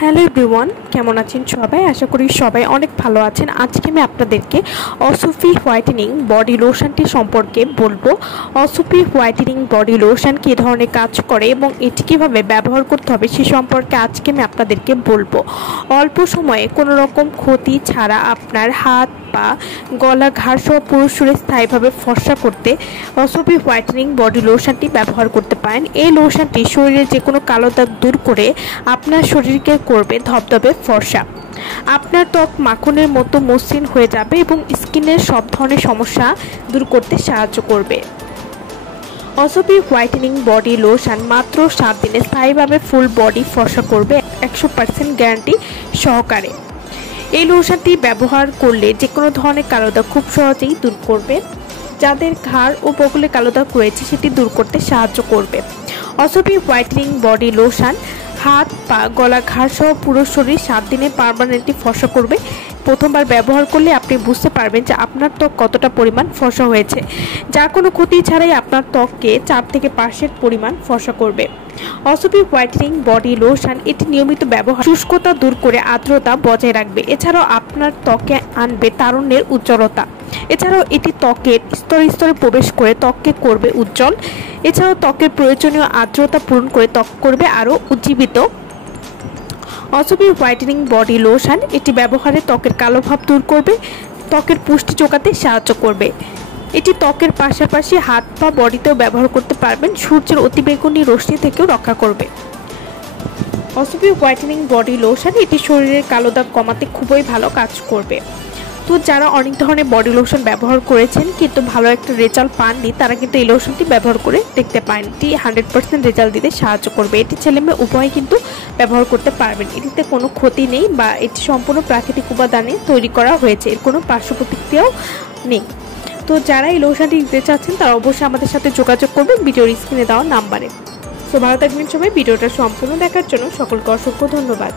Hello everyone, কেমন আছেন সবাই? আশা করি সবাই অনেক ভালো আছেন। আজকে আমি আপনাদেরকে অসুফি হোয়াইটেনিং বডি লোশনটি সম্পর্কে বলবো। অসুফি হোয়াইটেনিং বডি লোশন কী ধরনের কাজ করে এবং এটি কীভাবে ব্যবহার করতে হবে সে সম্পর্কে আজকে আমি আপনাদেরকে বলবো। অল্প সময়ে কোনো রকম ক্ষতি ছাড়া আপনার হাত, পা, গলা, ঘাড় সহ পুরো শরীরে স্থায়ীভাবে ফর্সা করতে অসুফি হোয়াইটেনিং বডি লোশনটি ব্যবহার করতে পারেন। এই লোশনটি শরীরের যে কোনো কালো দাগ দূর করে আপনার শরীরকে করবে ধবধবে ফর্সা। আপনার ত্বক মাখনের মতো মসৃণ হয়ে যাবে এবং স্কিনের সব ধরনের সমস্যা দূর করতে সাহায্য করবে। অসুফি হোয়াইটেনিং বডি লোশন মাত্র 7 দিনে স্থায়ীভাবে ফুল বডি ফর্সা করবে 100% গ্যারান্টি সহকারে। এই লোশনটি ব্যবহার করলে যে কোনো ধরনের কালো দাগ খুব সহজেই দূর করবে। যাদের ঘাড় ও বগলে কালো দাগ রয়েছে সেটি দূর করতে সাহায্য করবে। অসুফি হোয়াইটেনিং বডি লোশন হাত, পা, গলা, ঘাড় সহ পুরো শরীর 7 দিনে পার্মানেন্টলি ফর্সা করবে। প্রথমবার ব্যবহার করলে আপনি বুঝতে পারবেন যে আপনার ত্বক কতটা পরিমাণ ফর্সা হয়েছে। যার কোনো ক্ষতি ছাড়াই আপনার ত্বককে 4 থেকে 5% পরিমাণ ফর্সা করবে। অসুফি হোয়াইটেনিং বডি লোশন এটি নিয়মিত ব্যবহার শুষ্কতা দূর করে আর্দ্রতা বজায় রাখবে। এছাড়াও আপনার ত্বকে আনবে তারুণ্যের উজ্জ্বলতা। এছাড়াও এটি ত্বকের স্তরে স্তরে প্রবেশ করে ত্বককে করবে উজ্জ্বল। এছাড়াও ত্বকের প্রয়োজনীয় আর্দ্রতা পূরণ করে ত্বক করবে আরও উজ্জীবিত। অসুফি হোয়াইটেনিং বডি লোশন এটি ব্যবহারে ত্বকের কালো ভাব দূর করবে, ত্বকের পুষ্টি যোগাতে সাহায্য করবে। এটি ত্বকের পাশাপাশি হাত পা বডিতেও ব্যবহার করতে পারবেন, সূর্যের অতিবেগুনি রশ্মি থেকেও রক্ষা করবে। অসুফি হোয়াইটেনিং বডি লোশন এটি শরীরের কালো দাগ কমাতে খুবই ভালো কাজ করবে। তো যারা অনেক ধরনের বডি লোশন ব্যবহার করেছেন কিন্তু ভালো একটা রেজাল্ট পাননি তারা কিন্তু এই লোশনটি ব্যবহার করে দেখতে পারেন। এটি 100% রেজাল্ট দিতে সাহায্য করবে। এটি ছেলে মেয়ে উভয় কিন্তু ব্যবহার করতে পারবেন। এটিতে কোনো ক্ষতি নেই বা এটি সম্পূর্ণ প্রাকৃতিক উপাদানে তৈরি করা হয়েছে, এর কোনো পার্শ্ব প্রতিক্রিয়াও নেই। তো যারা এই লোশনটি দিতে চাচ্ছেন তারা অবশ্যই আমাদের সাথে যোগাযোগ করবেন ভিডিওর স্ক্রিনে দেওয়া নাম্বারে। তো ভালো থাকবেন সবাই। ভিডিওটা সম্পূর্ণ দেখার জন্য সকলকে অসংখ্য ধন্যবাদ।